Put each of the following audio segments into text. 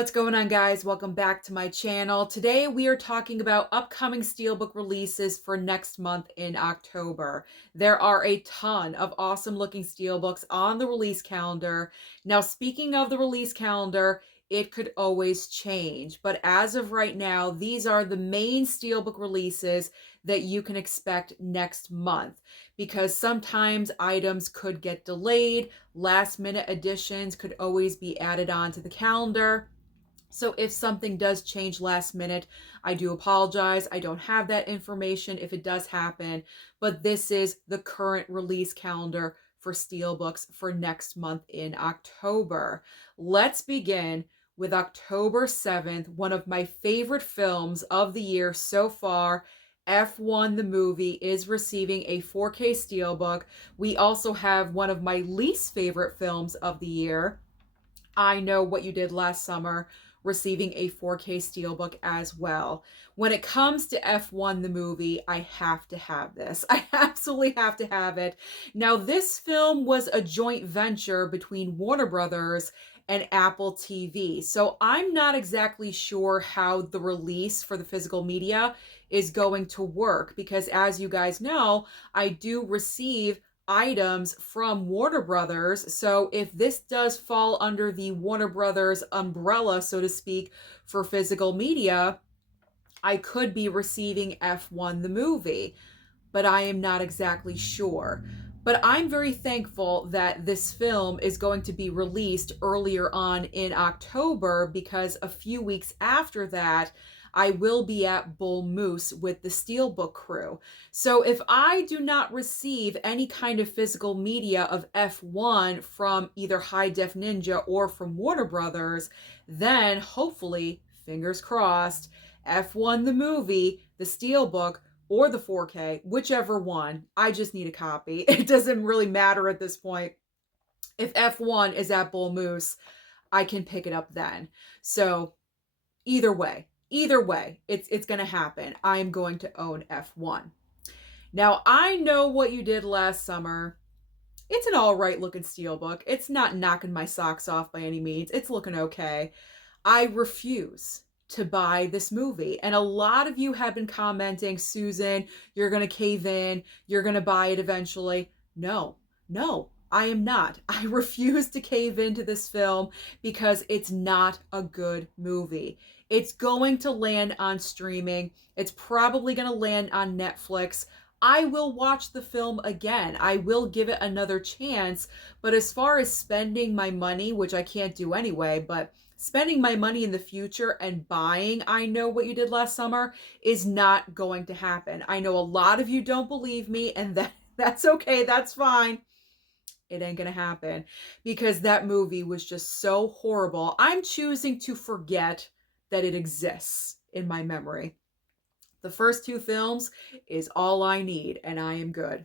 What's going on, guys? Welcome back to my channel. Today we are talking about upcoming Steelbook releases for next month in October. There are a ton of awesome looking Steelbooks on the release calendar. Now, speaking of the release calendar, it could always change, but as of right now, these are the main Steelbook releases that you can expect next month, because sometimes items could get delayed. Last minute additions could always be added on to the calendar. So if something does change last minute, I do apologize. I don't have that information if it does happen, but this is the current release calendar for Steelbooks for next month in October. Let's begin with October 7th, one of my favorite films of the year so far. F1 the movie is receiving a 4K Steelbook. We also have one of my least favorite films of the year, I Know What You Did Last Summer, receiving a 4K Steelbook as well. When it comes to F1 the movie, I have to have this. I absolutely have to have it. Now, this film was a joint venture between Warner Brothers and Apple TV. So I'm not exactly sure how the release for the physical media is going to work, because as you guys know, I do receive items from Warner Brothers. So if this does fall under the Warner Brothers umbrella, so to speak, for physical media, I could be receiving F1 the movie, but I am not exactly sure. But I'm very thankful that this film is going to be released earlier on in October, because a few weeks after that, I will be at Bull Moose with the Steelbook crew. So if I do not receive any kind of physical media of F1 from either High Def Ninja or from Warner Brothers, then hopefully, fingers crossed, F1 the movie, the Steelbook, or the 4K, whichever one, I just need a copy. It doesn't really matter at this point. If F1 is at Bull Moose, I can pick it up then. So either way, it's going to happen. I am going to own F1. Now, I Know What You Did Last Summer. It's an all right looking Steelbook. It's not knocking my socks off by any means. It's looking okay. I refuse to buy this movie. And a lot of you have been commenting, Susan, you're going to cave in, you're going to buy it eventually. No, I am not. I refuse to cave into this film because it's not a good movie. It's going to land on streaming. It's probably going to land on Netflix. I will watch the film again. I will give it another chance. But as far as spending my money, which I can't do anyway, but spending my money in the future and buying I Know What You Did Last Summer is not going to happen. I know a lot of you don't believe me, and that's okay. That's fine. It ain't gonna happen, because that movie was just so horrible. I'm choosing to forget that it exists in my memory. The first two films is all I need, and I am good.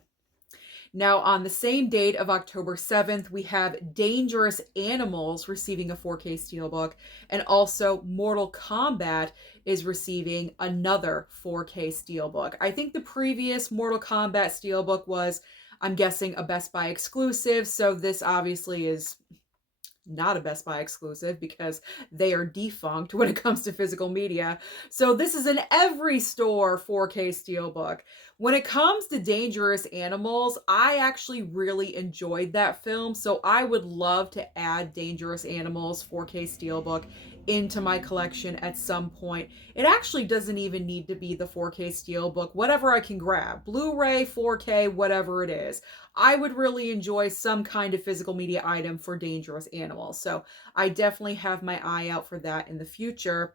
Now, on the same date of October 7th, we have Dangerous Animals receiving a 4K Steelbook, and also Mortal Kombat is receiving another 4K Steelbook. I think the previous Mortal Kombat Steelbook was, I'm guessing, a Best Buy exclusive, so this obviously is not a Best Buy exclusive because they are defunct when it comes to physical media. So this is an every store 4K Steelbook. When it comes to Dangerous Animals, I actually really enjoyed that film, so I would love to add Dangerous Animals 4K Steelbook into my collection at some point. It actually doesn't even need to be the 4K Steelbook, whatever I can grab, Blu-ray, 4K, whatever it is. I would really enjoy some kind of physical media item for Dangerous Animals. So I definitely have my eye out for that in the future.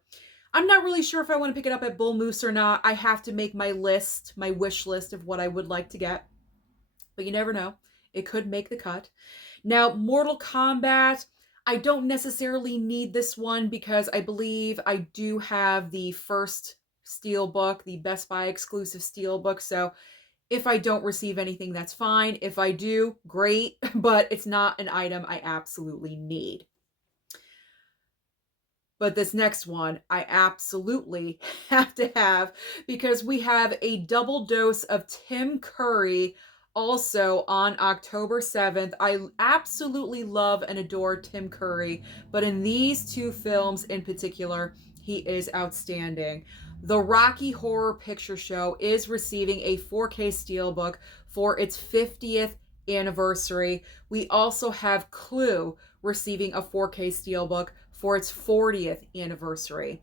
I'm not really sure if I want to pick it up at Bull Moose or not. I have to make my list, my wish list of what I would like to get. But you never know. It could make the cut. Now, Mortal Kombat, I don't necessarily need this one because I believe I do have the first Steelbook, the Best Buy exclusive Steelbook. So if I don't receive anything, that's fine. If I do, great, but it's not an item I absolutely need. But this next one, I absolutely have to have, because we have a double dose of Tim Curry Also, on October 7th, I absolutely love and adore Tim Curry, but in these two films in particular, he is outstanding. The Rocky Horror Picture Show is receiving a 4K Steelbook for its 50th anniversary. We also have Clue receiving a 4K Steelbook for its 40th anniversary.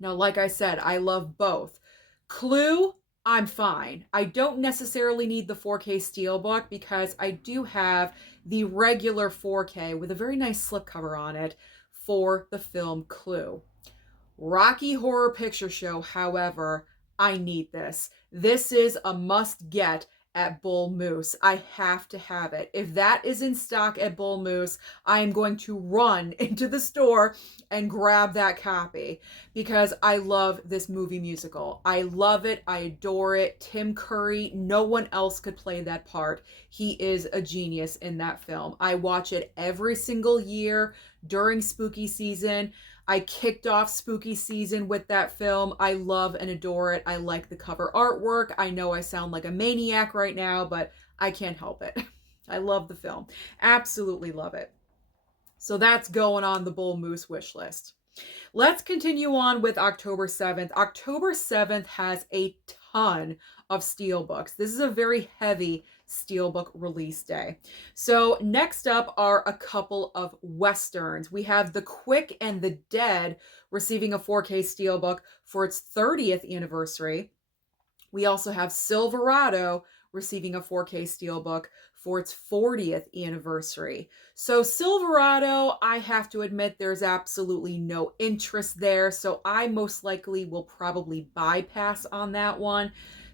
Now, like I said, I love both. Clue, I'm fine. I don't necessarily need the 4K Steelbook because I do have the regular 4K with a very nice slipcover on it for the film Clue. Rocky Horror Picture Show, however, I need this. This is a must get at Bull Moose. I have to have it. If that is in stock at Bull Moose, I am going to run into the store and grab that copy because I love this movie musical. I love it. I adore it. Tim Curry, no one else could play that part. He is a genius in that film. I watch it every single year during spooky season. I kicked off spooky season with that film. I love and adore it. I like the cover artwork. I know I sound like a maniac right now, but I can't help it. I love the film. Absolutely love it. So that's going on the Bull Moose wish list. Let's continue on with October 7th. October 7th has a ton of steelbooks. This is a very heavy steelbook release day. So next up are a couple of westerns. We have The Quick and the Dead receiving a 4K steelbook for its 30th anniversary. We also have Silverado receiving a 4K steelbook for its 40th anniversary. So Silverado, I have to admit there's absolutely no interest there, so I most likely will probably bypass on that one.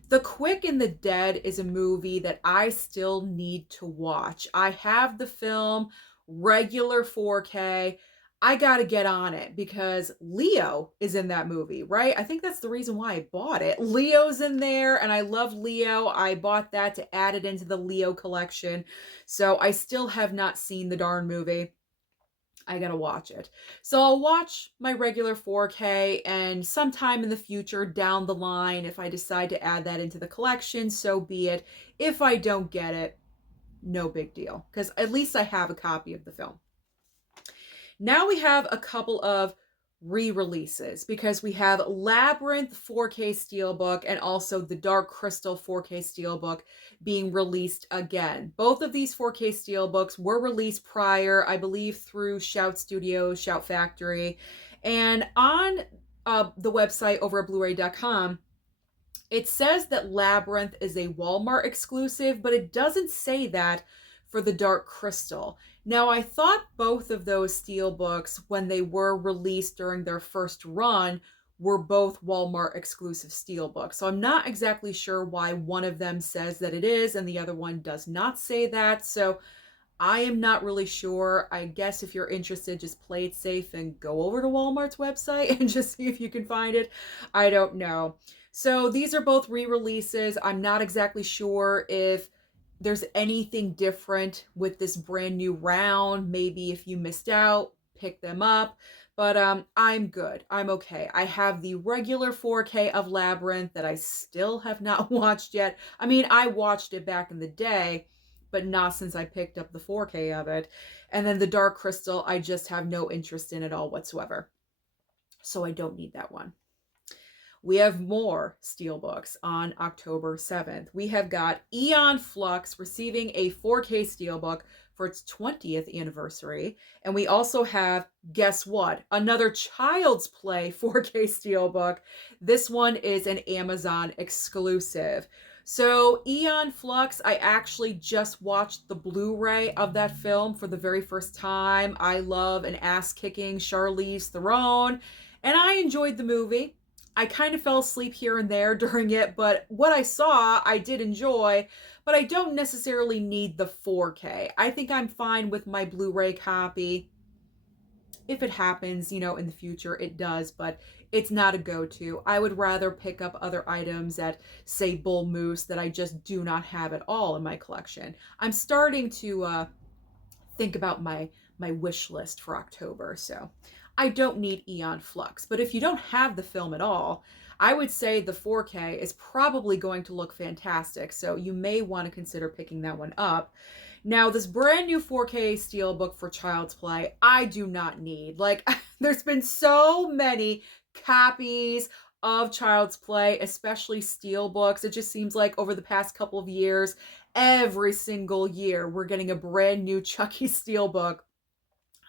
The Quick and the Dead is a movie that I still need to watch. I have the film, regular 4K. I got to get on it because Leo is in that movie, right? I think that's the reason why I bought it. Leo's in there and I love Leo. I bought that to add it into the Leo collection. So I still have not seen the darn movie. I gotta watch it. So I'll watch my regular 4K and sometime in the future down the line, if I decide to add that into the collection, so be it. If I don't get it, no big deal, because at least I have a copy of the film. Now we have a couple of re-releases because we have Labyrinth 4K Steelbook and also the Dark Crystal 4K Steelbook being released again. Both of these 4K Steelbooks were released prior, I believe, through Shout Studios, Shout Factory. And on the website over at blu-ray.com, it says that Labyrinth is a Walmart exclusive, but it doesn't say that for the Dark Crystal. Now, I thought both of those steelbooks, when they were released during their first run, were both Walmart exclusive steelbooks. So I'm not exactly sure why one of them says that it is and the other one does not say that. So I am not really sure. I guess if you're interested, just play it safe and go over to Walmart's website and just see if you can find it. I don't know. So these are both re-releases. I'm not exactly sure if there's anything different with this brand new round. Maybe if you missed out, pick them up. But I'm good. I'm okay. I have the regular 4K of Labyrinth that I still have not watched yet. I mean, I watched it back in the day, but not since I picked up the 4K of it. And then the Dark Crystal, I just have no interest in at all whatsoever. So I don't need that one. We have more steelbooks on October 7th. We have got Aeon Flux receiving a 4K steelbook for its 20th anniversary. And we also have, guess what? Another Child's Play 4K steelbook. This one is an Amazon exclusive. So Aeon Flux, I actually just watched the Blu-ray of that film for the very first time. I love an ass-kicking Charlize Theron, and I enjoyed the movie. I kind of fell asleep here and there during it, but what I saw, I did enjoy, but I don't necessarily need the 4K. I think I'm fine with my Blu-ray copy. If it happens, in the future, it does, but it's not a go-to. I would rather pick up other items at, say, Bull Moose that I just do not have at all in my collection. I'm starting to think about my wish list for October, so I don't need Aeon Flux. But if you don't have the film at all, I would say the 4K is probably going to look fantastic. So you may want to consider picking that one up. Now, this brand new 4K Steelbook for Child's Play, I do not need. Like, there's been so many copies of Child's Play, especially Steelbooks. It just seems like over the past couple of years, every single year, we're getting a brand new Chucky Steelbook.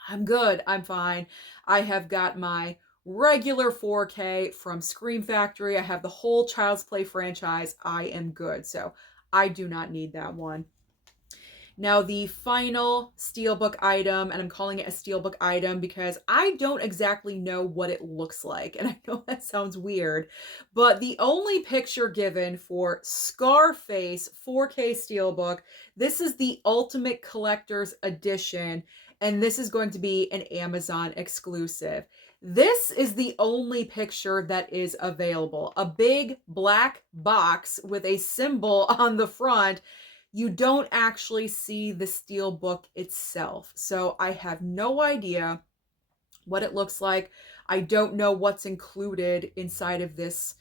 I'm good. I'm fine. I have got my regular 4K from Scream Factory. I have the whole Child's Play franchise. I am good. So I do not need that one. Now, the final Steelbook item, and I'm calling it a Steelbook item because I don't exactly know what it looks like. And I know that sounds weird, but the only picture given for Scarface 4K Steelbook, this is the Ultimate Collector's Edition, and this is going to be an Amazon exclusive. This is the only picture that is available. A big black box with a symbol on the front. You don't actually see the Steelbook itself. So I have no idea what it looks like. I don't know what's included inside of this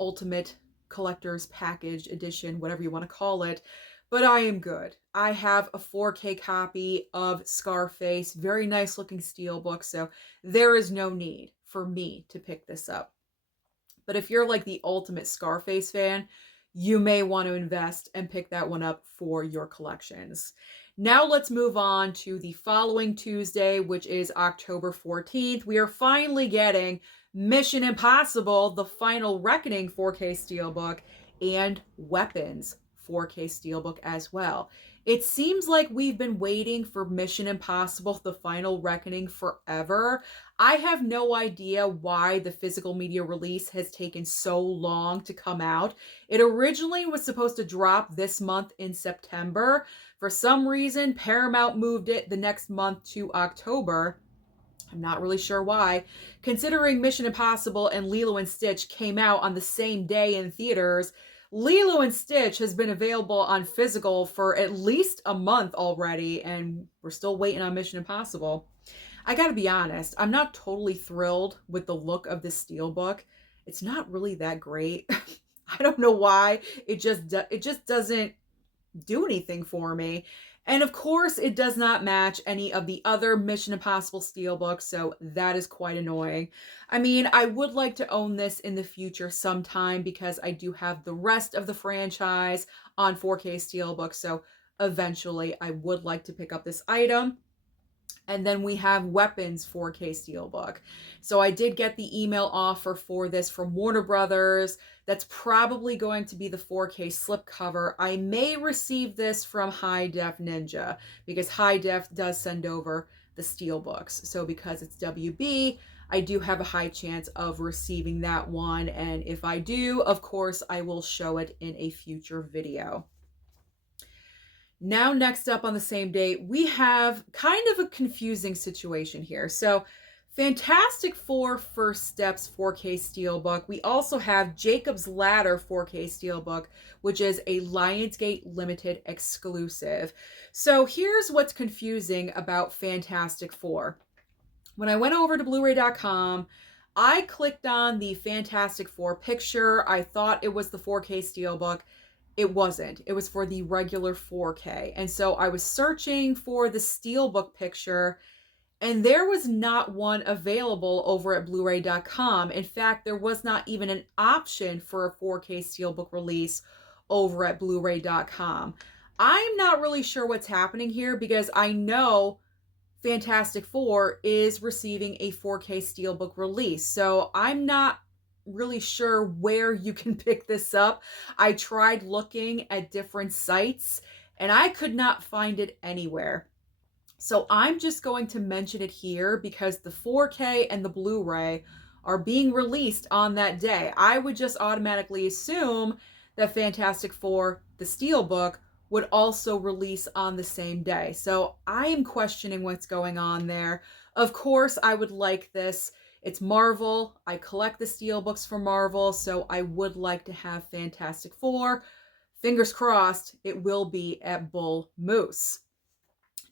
Ultimate Collector's Package Edition, whatever you want to call it. But I am good. I have a 4K copy of Scarface, very nice looking Steelbook, so there is no need for me to pick this up. But if you're like the ultimate Scarface fan, you may want to invest and pick that one up for your collections. Now let's move on to the following Tuesday, which is October 14th. We are finally getting Mission Impossible, The Final Reckoning 4K Steelbook, and Weapons 4K Steelbook as well. It seems like we've been waiting for Mission Impossible, The Final Reckoning forever. I have no idea why the physical media release has taken so long to come out. It originally was supposed to drop this month in September. For some reason, Paramount moved it the next month to October. I'm not really sure why. Considering Mission Impossible and Lilo and Stitch came out on the same day in theaters, Lilo and Stitch has been available on physical for at least a month already, and we're still waiting on Mission Impossible. I gotta be honest, I'm not totally thrilled with the look of this Steelbook. It's not really that great. I don't know why. It just doesn't do anything for me. And of course, it does not match any of the other Mission Impossible Steelbooks, so that is quite annoying. I mean, I would like to own this in the future sometime because I do have the rest of the franchise on 4K Steelbook, so eventually I would like to pick up this item. And then we have Weapons 4K Steelbook. So I did get the email offer for this from Warner Brothers. That's probably going to be the 4K slipcover. I may receive this from High Def Ninja because High Def does send over the Steelbooks. So because it's WB, I do have a high chance of receiving that one. And if I do, of course, I will show it in a future video. Now, next up on the same day, we have kind of a confusing situation here. So, Fantastic Four First Steps 4K Steelbook. We also have Jacob's Ladder 4K Steelbook, which is a Lionsgate Limited exclusive. So, here's what's confusing about Fantastic Four. When I went over to blu-ray.com, I clicked on the Fantastic Four picture. I thought it was the 4K Steelbook. It wasn't. It was for the regular 4K. And so I was searching for the Steelbook picture, and there was not one available over at blu-ray.com. In fact, there was not even an option for a 4K Steelbook release over at blu-ray.com. I'm not really sure what's happening here because I know Fantastic Four is receiving a 4K Steelbook release. So I'm not really sure where you can pick this up. I tried looking at different sites and I could not find it anywhere. So I'm just going to mention it here because the 4K and the Blu-ray are being released on that day. I would just automatically assume that Fantastic Four, the Steelbook, would also release on the same day. So I am questioning what's going on there. Of course, I would like this. It's Marvel. I collect the Steelbooks for Marvel, so I would like to have Fantastic Four. Fingers crossed, it will be at Bull Moose.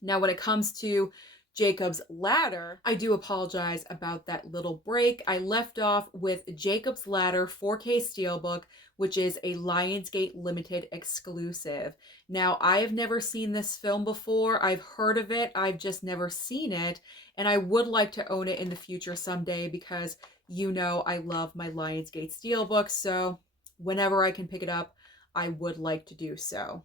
Now, when it comes to Jacob's Ladder. I do apologize about that little break. I left off with Jacob's Ladder 4K Steelbook, which is a Lionsgate Limited exclusive. Now, I have never seen this film before. I've heard of it. I've just never seen it. And I would like to own it in the future someday because you know I love my Lionsgate Steelbooks. So whenever I can pick it up, I would like to do so.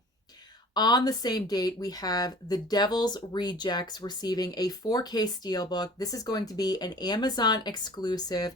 On the same date, we have The Devil's Rejects receiving a 4K Steelbook. This is going to be an Amazon exclusive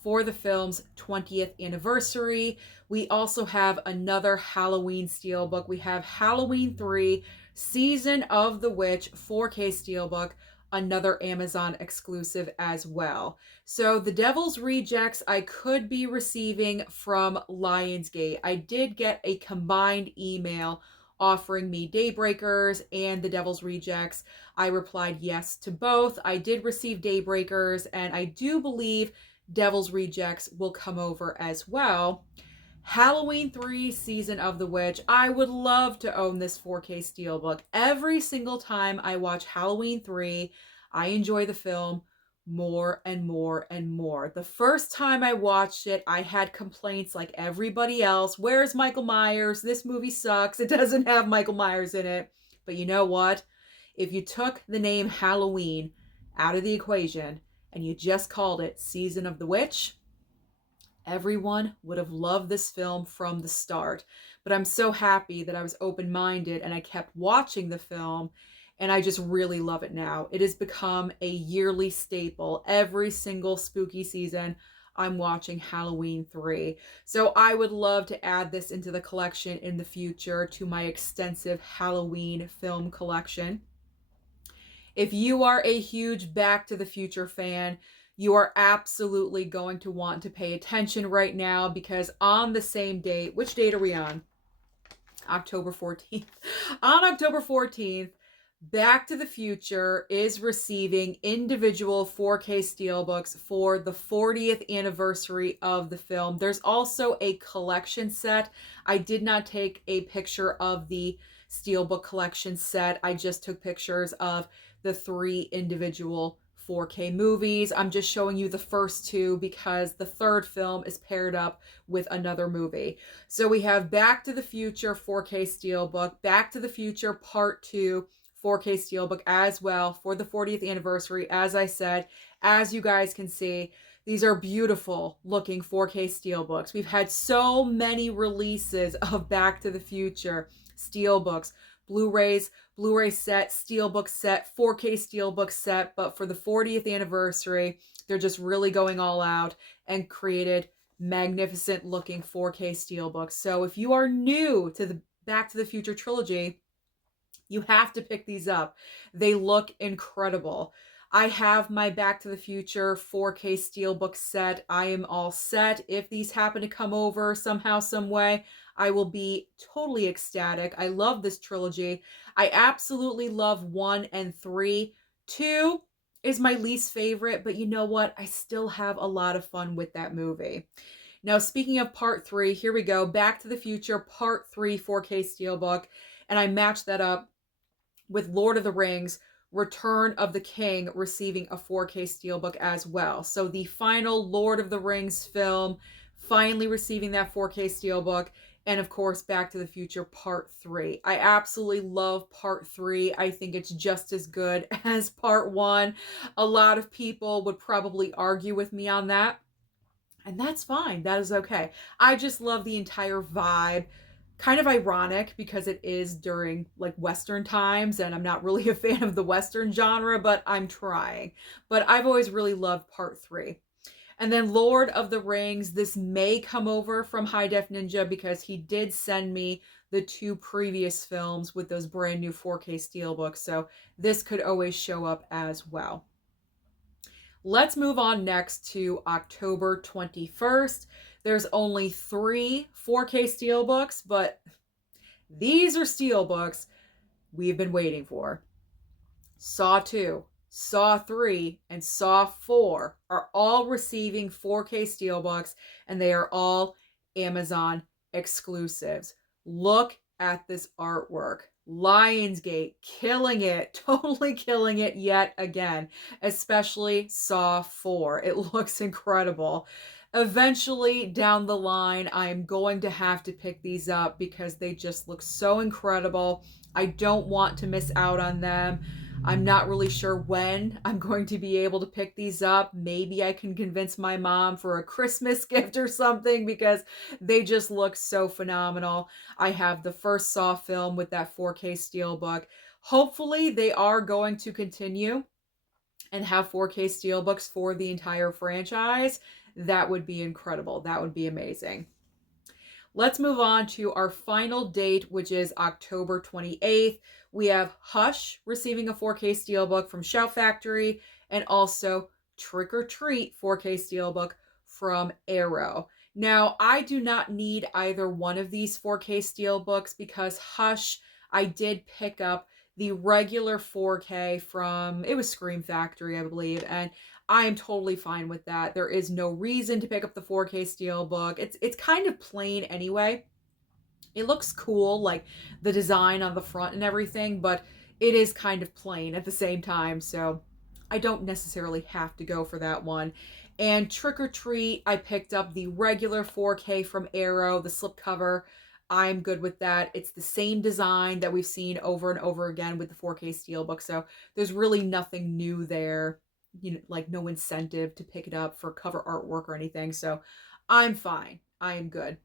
for the film's 20th anniversary. We also have another Halloween Steelbook. We have Halloween 3, Season of the Witch 4K Steelbook, another Amazon exclusive as well. So The Devil's Rejects I could be receiving from Lionsgate. I did get a combined email offering me Daybreakers and The Devil's Rejects. I replied yes to both. I did receive Daybreakers, and I do believe Devil's Rejects will come over as well. Halloween 3, Season of the Witch. I would love to own this 4K Steelbook. Every single time I watch Halloween 3, I enjoy the film more and more and more. The first time I watched it, I had complaints like everybody else. Where's Michael Myers? This movie sucks. It doesn't have Michael Myers in it. But you know what? If you took the name Halloween out of the equation and you just called it Season of the Witch, everyone would have loved this film from the start. But I'm so happy that I was open-minded and I kept watching the film, and I just really love it now. It has become a yearly staple. Every single spooky season, I'm watching Halloween 3. So I would love to add this into the collection in the future, to my extensive Halloween film collection. If you are a huge Back to the Future fan, you are absolutely going to want to pay attention right now, because on the same date, which date are we on? October 14th. On October 14th, Back to the Future is receiving individual 4K Steelbooks for the 40th anniversary of the film. There's also a collection set. I did not take a picture of the Steelbook collection set. I just took pictures of the 3 individual 4K movies. I'm just showing you the first 2 because the third film is paired up with another movie. So we have Back to the Future 4K Steelbook, Back to the Future Part 2 4K Steelbook as well for the 40th anniversary. As I said, as you guys can see, these are beautiful looking 4K Steelbooks. We've had so many releases of Back to the Future Steelbooks, Blu-rays, Blu-ray set, Steelbook set, 4K Steelbook set, but for the 40th anniversary, they're just really going all out and created magnificent looking 4K Steelbooks. So if you are new to the Back to the Future trilogy, you have to pick these up. They look incredible. I have my Back to the Future 4K Steelbook set. I am all set. If these happen to come over somehow, some way, I will be totally ecstatic. I love this trilogy. I absolutely love 1 and 3. 2 is my least favorite, but you know what? I still have a lot of fun with that movie. Now, speaking of Part 3, here we go. Back to the Future Part 3 4K Steelbook. And I matched that up with Lord of the Rings, Return of the King receiving a 4K Steelbook as well. So the final Lord of the Rings film finally receiving that 4K Steelbook. And of course, Back to the Future Part 3. I absolutely love Part 3. I think it's just as good as Part 1. A lot of people would probably argue with me on that. And that's fine. That is okay. I just love the entire vibe. Kind of ironic because it is during like Western times, and I'm not really a fan of the Western genre, but I'm trying. But I've always really loved Part 3. And then Lord of the Rings, this may come over from High Def Ninja because he did send me the 2 previous films with those brand new 4K Steelbooks. So this could always show up as well. Let's move on next to October 21st. There's only 3 4K Steelbooks, but these are Steelbooks we've been waiting for. Saw 2, Saw 3, and Saw 4 are all receiving 4K Steelbooks, and they are all Amazon exclusives. Look at this artwork. Lionsgate killing it, totally killing it yet again, especially Saw 4. It looks incredible. Eventually, down the line, I am going to have to pick these up because they just look so incredible. I don't want to miss out on them. I'm not really sure when I'm going to be able to pick these up. Maybe I can convince my mom for a Christmas gift or something because they just look so phenomenal. I have the first Saw film with that 4K steelbook. Hopefully, they are going to continue and have 4K steelbooks for the entire franchise. That would be incredible. That would be amazing. Let's move on to our final date, which is October 28th. We have Hush receiving a 4K steelbook from Shout Factory, and also Trick or Treat 4K steelbook from Arrow. Now, I do not need either one of these 4K steelbooks because Hush, I did pick up the regular 4K from, it was Scream Factory, I believe, and I am totally fine with that. There is no reason to pick up the 4K steelbook. It's kind of plain anyway. It looks cool, like the design on the front and everything, but it is kind of plain at the same time, so I don't necessarily have to go for that one. And Trick or Treat, I picked up the regular 4K from Arrow, the slipcover. I'm good with that. It's the same design that we've seen over and over again with the 4K steelbook, so there's really nothing new there. You know, like no incentive to pick it up for cover artwork or anything, so I'm fine. I am good.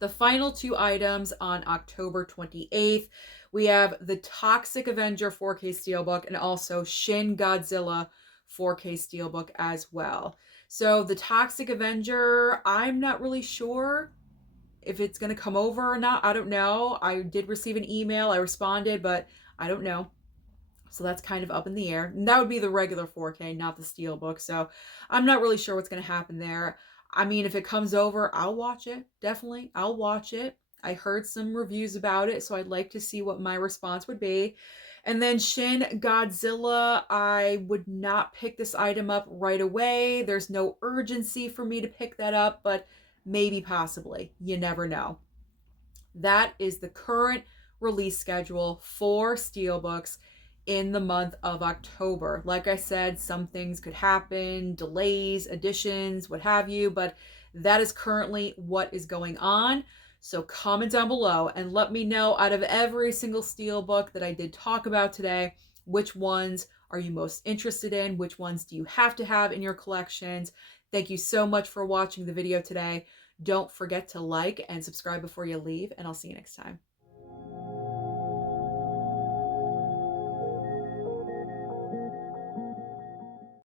The final two items on October 28th, we have the Toxic Avenger 4K Steelbook and also Shin Godzilla 4K Steelbook as well. So the Toxic Avenger, I'm not really sure if it's going to come over or not. I don't know. I did receive an email. I responded, but I don't know. So that's kind of up in the air. And that would be the regular 4K, not the Steelbook. So I'm not really sure what's going to happen there. I mean, if it comes over, I'll watch it. Definitely, I'll watch it. I heard some reviews about it, so I'd like to see what my response would be. And then Shin Godzilla, I would not pick this item up right away. There's no urgency for me to pick that up, but maybe possibly. You never know. That is the current release schedule for Steelbooks in the month of October. Like I said, some things could happen, delays, additions, what have you, but that is currently what is going on. So comment down below and let me know, out of every single Steelbook that I did talk about today, which ones are you most interested in? Which ones do you have to have in your collections? Thank you so much for watching the video today. Don't forget to like and subscribe before you leave, and I'll see you next time.